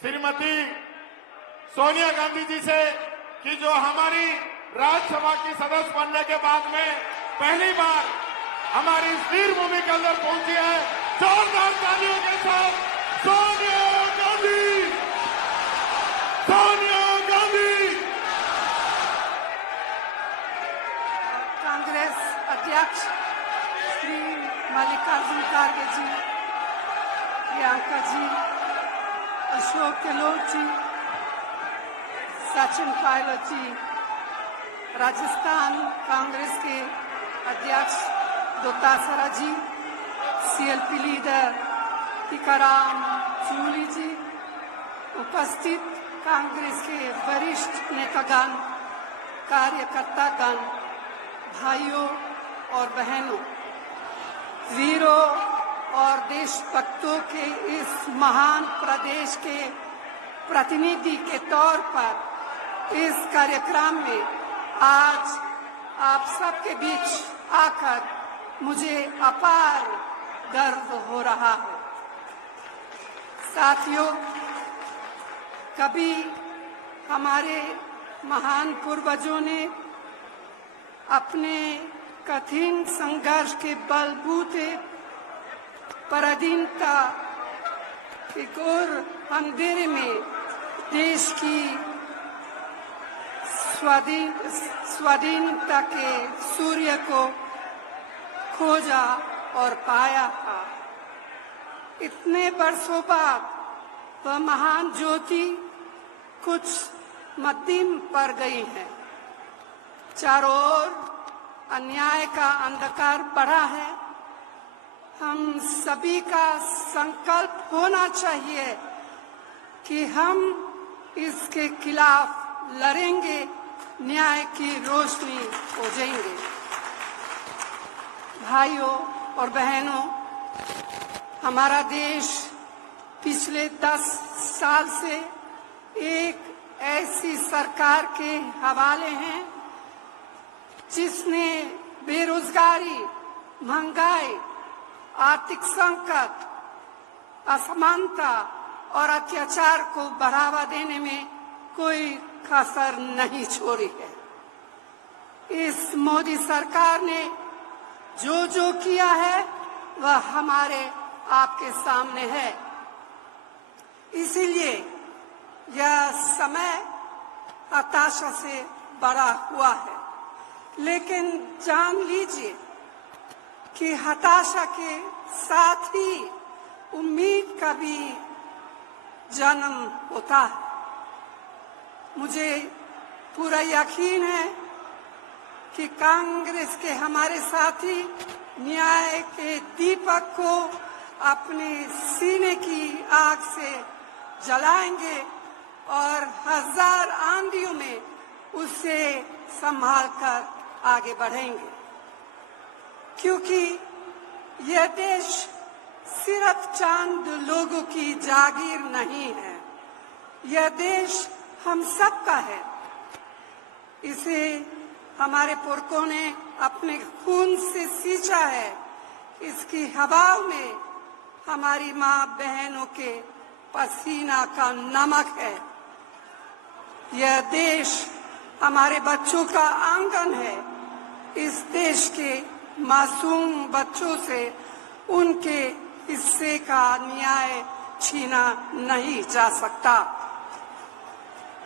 श्रीमती सोनिया गांधी जी से कि जो हमारी राज्यसभा की सदस्य बनने के बाद में पहली बार हमारी इस वीर भूमि के अंदर पहुंची है। जोरदार तालियों के साथ सोनिया गांधी, सोनिया गांधी। कांग्रेस अध्यक्ष श्री मल्लिकार्जुन खड़गे जी, प्रियंका जी, अशोक गहलोत जी, सचिन पायलट जी, राजस्थान कांग्रेस के अध्यक्ष दोतासरा जी, सीएलपी लीडर टीकाराम जूली जी, उपस्थित कांग्रेस के वरिष्ठ नेतागण, कार्यकर्तागण, भाइयों और बहनों, वीरों और देशभक्तों के इस महान प्रदेश के प्रतिनिधि के तौर पर इस कार्यक्रम में आज आप सबके बीच आकर मुझे अपार गर्व हो रहा है। साथियों, कभी हमारे महान पूर्वजों ने अपने कठिन संघर्ष के बलबूते पराधीनता के घोर अंधेरे में देश की स्वाधीनता के सूर्य को खोजा और पाया था। इतने वर्षों बाद वह महान ज्योति कुछ मध्यम पड़ गई है। चारों ओर अन्याय का अंधकार बढ़ा है। हम सभी का संकल्प होना चाहिए कि हम इसके खिलाफ लड़ेंगे, न्याय की रोशनी हो जाएंगे। भाइयों और बहनों, हमारा देश पिछले 10 साल से एक ऐसी सरकार के हवाले है जिसने बेरोजगारी, महंगाई, आर्थिक संकट, असमानता और अत्याचार को बढ़ावा देने में कोई कसर नहीं छोड़ी है। इस मोदी सरकार ने जो जो किया है वह हमारे आपके सामने है। इसीलिए यह समय हताशा से भरा हुआ है, लेकिन जान लीजिए कि हताशा के साथ ही उम्मीद का भी जन्म होता है। मुझे पूरा यकीन है कि कांग्रेस के हमारे साथी न्याय के दीपक को अपने सीने की आग से जलाएंगे और हजार आंधियों में उसे संभाल कर आगे बढ़ेंगे, क्योंकि यह देश सिर्फ चंद लोगों की जागीर नहीं है। यह देश हम सबका है। इसे हमारे पुरखों ने अपने खून से सींचा है। इसकी हवाओं में हमारी माँ बहनों के पसीना का नमक है। यह देश हमारे बच्चों का आंगन है। इस देश के मासूम बच्चों से उनके हिस्से का न्याय छीना नहीं जा सकता।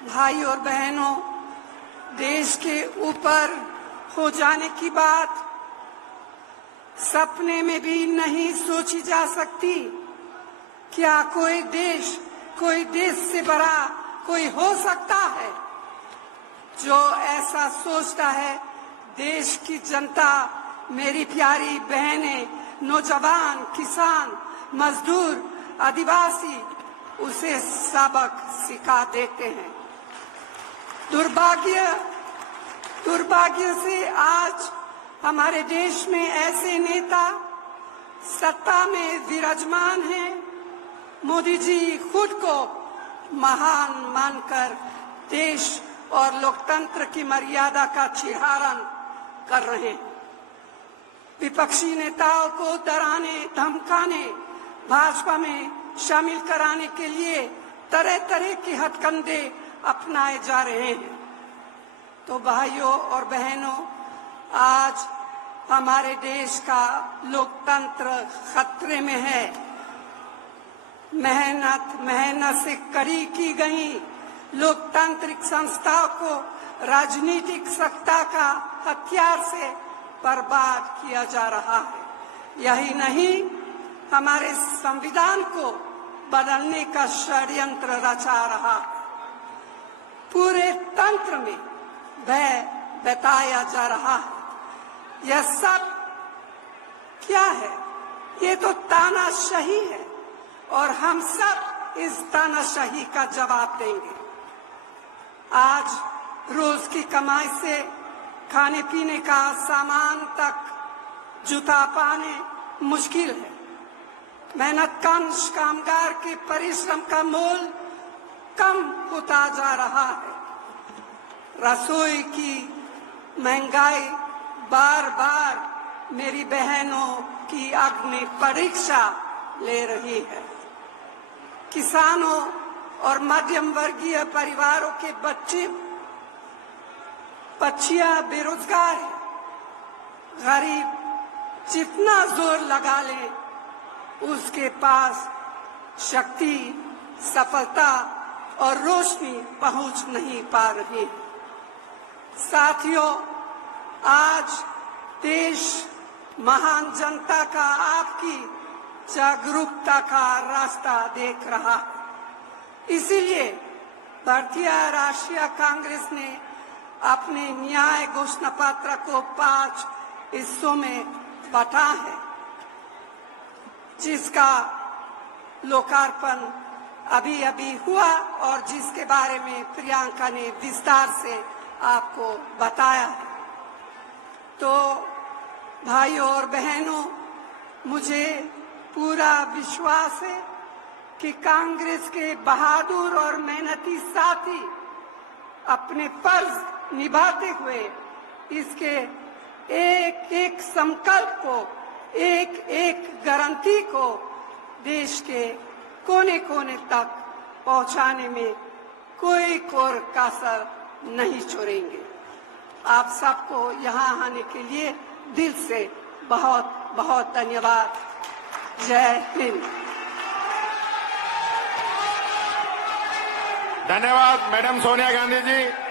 भाई और बहनों, देश के ऊपर हो जाने की बात सपने में भी नहीं सोची जा सकती। क्या कोई देश से बड़ा कोई हो सकता है? जो ऐसा सोचता है, देश की जनता, मेरी प्यारी बहनें, नौजवान, किसान, मजदूर, आदिवासी उसे सबक सिखा देते हैं। दुर्भाग्य से आज हमारे देश में ऐसे नेता सत्ता में विराजमान हैं। मोदी जी खुद को महान मानकर देश और लोकतंत्र की मर्यादा का छिहारण कर रहे हैं। विपक्षी नेताओं को डराने, धमकाने, भाजपा में शामिल कराने के लिए तरह तरह के हथकंडे अपनाए जा रहे हैं। तो भाइयों और बहनों, आज हमारे देश का लोकतंत्र खतरे में है। मेहनत से खड़ी की गई लोकतांत्रिक संस्थाओं को राजनीतिक सत्ता का हथियार से बर्बाद किया जा रहा है। यही नहीं, हमारे संविधान को बदलने का षड्यंत्र रचा रहा है। पूरे तंत्र में भय बताया जा रहा है। यह सब क्या है? ये तो तानाशाही है और हम सब इस तानाशाही का जवाब देंगे। आज रोज की कमाई से खाने पीने का सामान तक जुटा पाने मुश्किल है। मेहनतकश कामगार के परिश्रम का मोल कम होता जा रहा है। रसोई की महंगाई बार बार मेरी बहनों की अग्नि परीक्षा ले रही है। किसानों और मध्यम वर्गीय परिवारों के बच्चियां बेरोजगार हैं। गरीब जितना जोर लगा ले, उसके पास शक्ति, सफलता और रोशनी पहुंच नहीं पा रही। साथियों, आज देश महान जनता का आपकी जागरूकता का रास्ता देख रहा है। इसीलिए भारतीय राष्ट्रीय कांग्रेस ने अपने न्याय घोषणा पत्र को 5 हिस्सों में बांटा है, जिसका लोकार्पण अभी अभी हुआ और जिसके बारे में प्रियंका ने विस्तार से आपको बताया है। तो भाइयों और बहनों, मुझे पूरा विश्वास है कि कांग्रेस के बहादुर और मेहनती साथी अपने फर्ज निभाते हुए इसके एक एक संकल्प को, एक एक गारंटी को देश के कोने कोने तक पहुंचाने में कोई कोर कसर नहीं छोड़ेंगे। आप सबको यहाँ आने के लिए दिल से बहुत बहुत धन्यवाद। जय हिंद। धन्यवाद मैडम सोनिया गांधी जी।